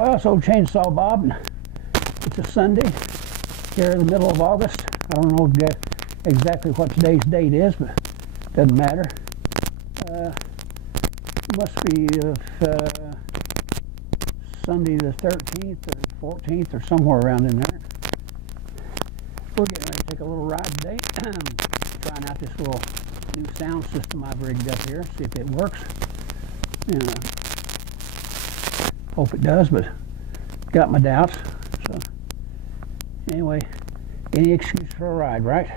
Well, it's old Chainsaw Bob. It's a Sunday here in the middle of August. I don't know exactly what today's date is, but it doesn't matter. Must be Sunday the 13th or 14th or somewhere around in there. We're getting ready to take a little ride today. Trying out this little new sound system I've rigged up here, see if it works. Hope it does, but got my doubts. So anyway, any excuse for a ride, right?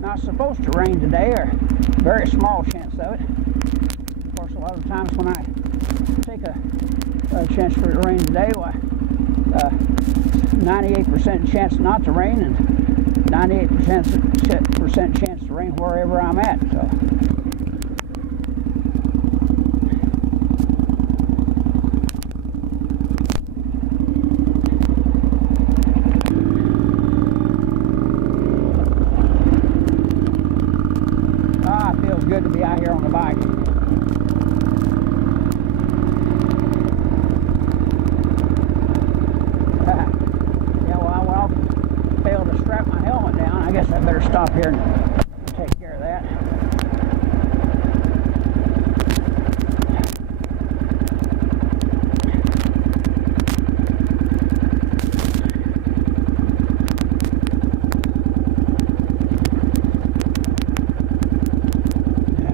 Not supposed to rain today, or very small chance of it. Of course, a lot of times when I take a chance for it to rain today, well, 98% chance not to rain and 98% chance to rain wherever I'm at. So. Good to be out here on the bike. Yeah, well, I failed to strap my helmet down. I guess I better stop here and take care of that.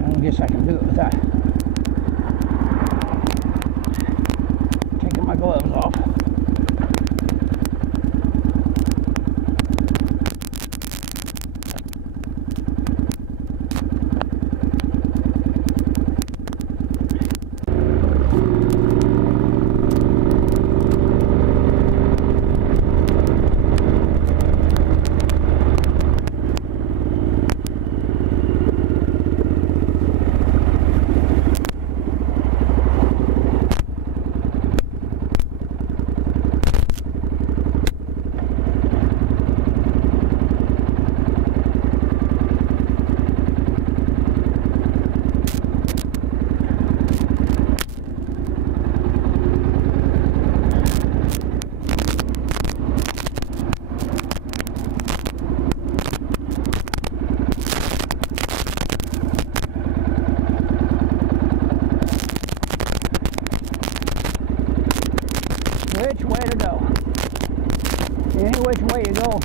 I guess I can do it without taking my gloves off. Which way to go? Any which way you go,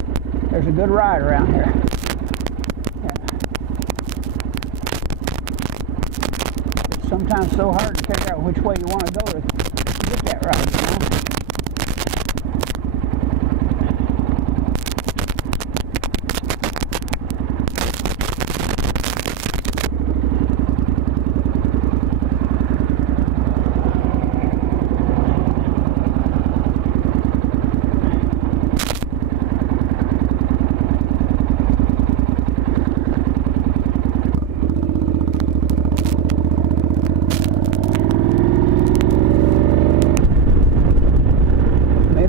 there's a good ride around here. Yeah. It's sometimes so hard to figure out which way you want to go to get that ride, you know?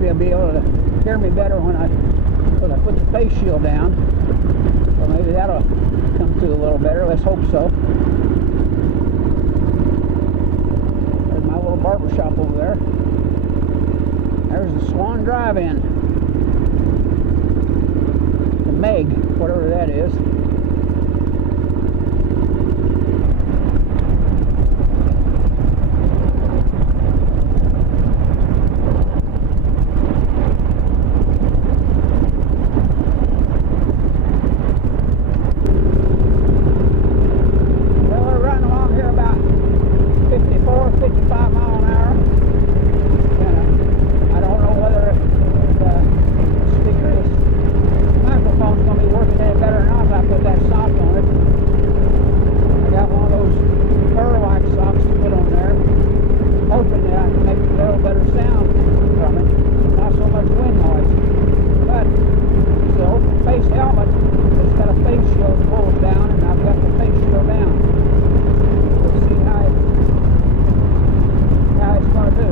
I'll be able to hear me better when I put the face shield down. So maybe that'll come through a little better. Let's hope so. There's my little barber shop over there. There's the Swan Drive-In. The Meg, whatever that is. Well, we're running along here about 54, 55 miles an hour. I don't know whether the microphone's going to be working any better or not if I put that sock on it. I got one of those fur-like socks to put on there, hoping that I can make a little better sound from it, not so much wind noise. But it's an open face helmet. It's got a face shield that pulls down, and I've got the face shield down. We'll see how it's going to do.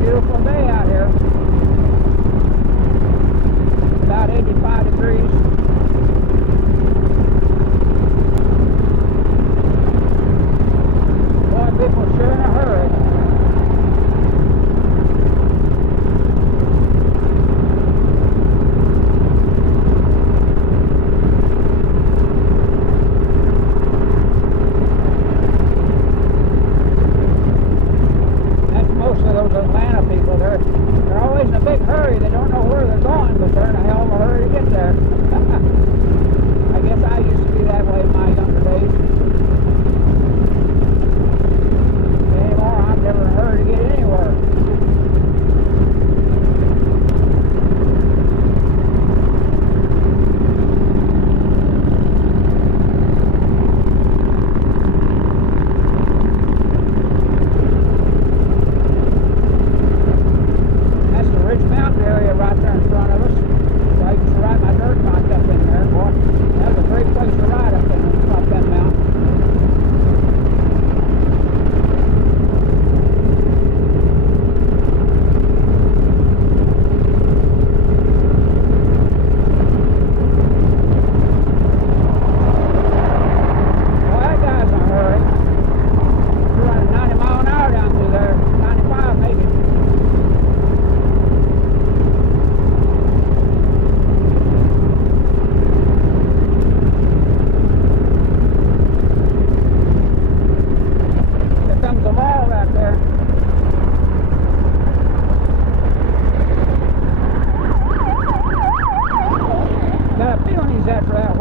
Beautiful day out here. About 85 degrees. Boy, people are sure in a hurry. Those Atlanta people, they're always in a big hurry. They don't know where they're going, but they're in a hell of a hurry to get there. I guess I used to be that way in my younger days. Anymore, I'm never in a hurry to get anywhere. Area right there in front of us. So I used to ride my dirt bike up in there. Boy, that was a great place to ride up that mountain. Well, that guy's in a hurry. We're running 90 miles an hour down through there. 95 maybe. Comes a wall right there. Got a feeling he's after that